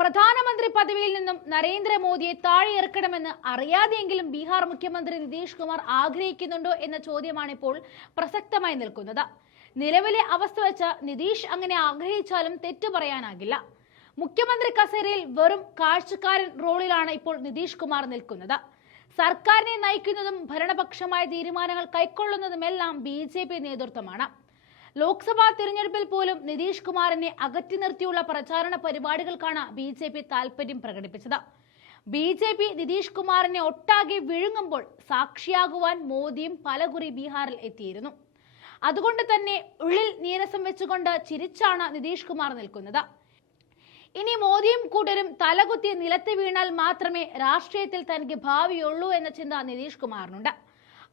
പ്രധാനമന്ത്രി പദവിയിൽ നിന്നും നരേന്ദ്രമോദിയെ താഴെയിറക്കണമെന്ന് അറിയാതെയെങ്കിലും ബീഹാർ മുഖ്യമന്ത്രി നിതീഷ് കുമാർ ആഗ്രഹിക്കുന്നുണ്ടോ എന്ന ചോദ്യമാണ് ഇപ്പോൾ പ്രസക്തമായി നിൽക്കുന്നത്. നിലവിലെ അവസ്ഥ വെച്ച് നിതീഷ് അങ്ങനെ ആഗ്രഹിച്ചാലും തെറ്റു പറയാനാകില്ല. മുഖ്യമന്ത്രി കസേരയിൽ വെറും കാഴ്ചക്കാരൻ റോളിലാണ് ഇപ്പോൾ നിതീഷ് കുമാർ നിൽക്കുന്നത്. സർക്കാരിനെ നയിക്കുന്നതും ഭരണപക്ഷമായ തീരുമാനങ്ങൾ കൈക്കൊള്ളുന്നതുമെല്ലാം BJP നേതൃത്വമാണ്. ലോക്സഭാ തിരഞ്ഞെടുപ്പിൽ പോലും നിതീഷ് കുമാറിനെ അകറ്റി നിർത്തിയുള്ള പ്രചാരണ പരിപാടികൾക്കാണ് BJP താൽപര്യം പ്രകടിപ്പിച്ചത്. BJP നിതീഷ് കുമാറിനെ ഒട്ടാകെ വിഴുങ്ങുമ്പോൾ സാക്ഷിയാകുവാൻ മോദിയും പലകുറി ബീഹാറിൽ എത്തിയിരുന്നു. അതുകൊണ്ട് തന്നെ ഉള്ളിൽ നീരസം വെച്ചുകൊണ്ട് ചിരിച്ചാണ് നിതീഷ് കുമാർ നിൽക്കുന്നത്. ഇനി മോദിയും കൂട്ടരും തലകുത്തി നിലത്ത് വീണാൽ മാത്രമേ രാഷ്ട്രീയത്തിൽ തനിക്ക് ഭാവിയുള്ളൂ എന്ന ചിന്ത നിതീഷ് കുമാറിനുണ്ട്.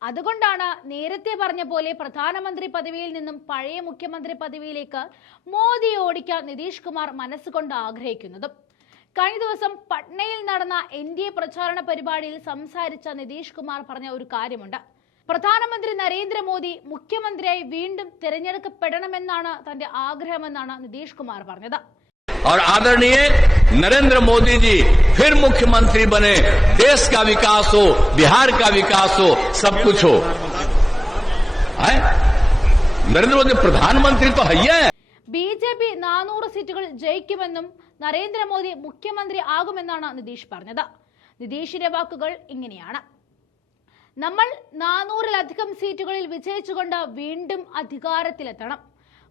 അതുകൊണ്ടാണ് നേരത്തെ പറഞ്ഞ പോലെ പ്രധാനമന്ത്രി പദവിയിൽ നിന്നും പഴയ മുഖ്യമന്ത്രി പദവിയിലേക്ക് മോദിയെ ഓടിക്കാൻ നിതീഷ് കുമാർ മനസ്സുകൊണ്ട് ആഗ്രഹിക്കുന്നതും. കഴിഞ്ഞ ദിവസം പട്നയിൽ നടന്ന NDA പ്രചാരണ പരിപാടിയിൽ സംസാരിച്ച നിതീഷ് കുമാർ പറഞ്ഞ ഒരു കാര്യമുണ്ട്. പ്രധാനമന്ത്രി നരേന്ദ്രമോദി മുഖ്യമന്ത്രിയായി വീണ്ടും തിരഞ്ഞെടുക്കപ്പെടണമെന്നാണ് തന്റെ ആഗ്രഹമെന്നാണ് നിതീഷ് കുമാർ പറഞ്ഞത്. और आदरणीय नरेंद्र मोदी जी फिर मुख्यमंत्री बने, देश का विकास हो, बिहार का विकास हो, सब कुछ हो. नरेंद्र मोदी प्रधानमंत्री तो है. BJP 400 സീറ്റുകൾ ജയിക്കുമെന്നും നരേന്ദ്രമോദി മുഖ്യമന്ത്രി ആകുമെന്നാണ് നിതീഷ് പറഞ്ഞത്. നിതീഷിന്റെ വാക്കുകൾ ഇങ്ങനെയാണ്: നമ്മൾ 400-ലധികം സീറ്റുകളിൽ വിജയിച്ചുകൊണ്ട് വീണ്ടും അധികാരത്തിലെത്തണം.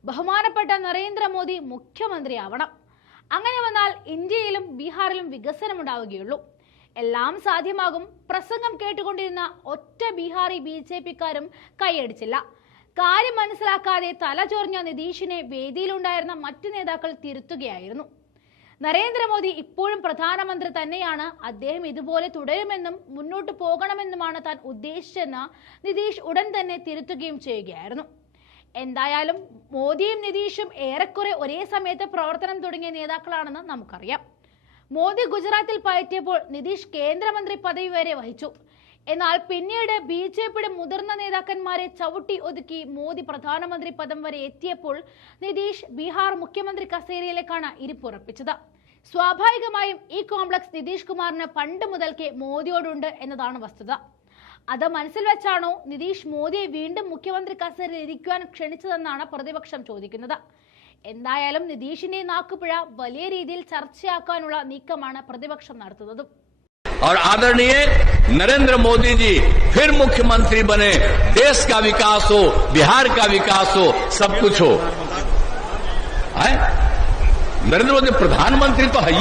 ബഹുമാനപ്പെട്ട നരേന്ദ്രമോദി മുഖ്യമന്ത്രിയാവണം. അങ്ങനെ വന്നാൽ ഇന്ത്യയിലും ബീഹാറിലും വികസനമുണ്ടാവുകയുള്ളൂ. എല്ലാം സാധ്യമാകും. പ്രസംഗം കേട്ടുകൊണ്ടിരുന്ന ഒറ്റ ബീഹാറി BJPക്കാരും കൈയടിച്ചില്ല. കാര്യം മനസ്സിലാക്കാതെ തലചൊറിഞ്ഞ നിതീഷിനെ വേദിയിലുണ്ടായിരുന്ന മറ്റു നേതാക്കൾ തിരുത്തുകയായിരുന്നു. നരേന്ദ്രമോദി ഇപ്പോഴും പ്രധാനമന്ത്രി തന്നെയാണ്. അദ്ദേഹം ഇതുപോലെ തുടരുമെന്നും മുന്നോട്ട് പോകണമെന്നുമാണ് താൻ ഉദ്ദേശിച്ചെന്ന് നിതീഷ് ഉടൻ തന്നെ തിരുത്തുകയും ചെയ്യുകയായിരുന്നു. എന്തായാലും മോദിയും നിതീഷും ഏറെക്കുറെ ഒരേ സമയത്ത് പ്രവർത്തനം തുടങ്ങിയ നേതാക്കളാണെന്ന് നമുക്കറിയാം. മോദി ഗുജറാത്തിൽ പയറ്റിയപ്പോൾ നിതീഷ് കേന്ദ്രമന്ത്രി പദവി വരെ വഹിച്ചു. എന്നാൽ പിന്നീട് BJPയുടെ മുതിർന്ന നേതാക്കന്മാരെ ചവിട്ടി ഒതുക്കി മോദി പ്രധാനമന്ത്രി പദം വരെ എത്തിയപ്പോൾ നിതീഷ് ബീഹാർ മുഖ്യമന്ത്രി കസേരയിലേക്കാണ് ഇരിപ്പുറപ്പിച്ചത്. സ്വാഭാവികമായും ഈ കോംപ്ലക്സ് നിതീഷ് കുമാറിന് പണ്ട് മുതൽക്കേ മോദിയോടുണ്ട് എന്നതാണ് വസ്തുത. അത് മനസ്സിൽ വെച്ചാണോ നിതീഷ് മോദിയെ വീണ്ടും മുഖ്യമന്ത്രി കസേരയിൽ ഇരിക്കുവാൻ ക്ഷണിച്ചതെന്നാണ് പ്രതിപക്ഷം ചോദിക്കുന്നത്. എന്തായാലും നിതീഷിന്റെ നാക്കുപിഴ വലിയ രീതിയിൽ ചർച്ചയാക്കാനുള്ള നീക്കമാണ് പ്രതിപക്ഷം നടത്തുന്നത്. और आदरणीय नरेंद्र मोदी जी फिर मुख्यमंत्री बने, देश का विकास हो, बिहार का विकास हो, सब कुछ हो. नरेंद्र मोदी प्रधानमंत्री तो है.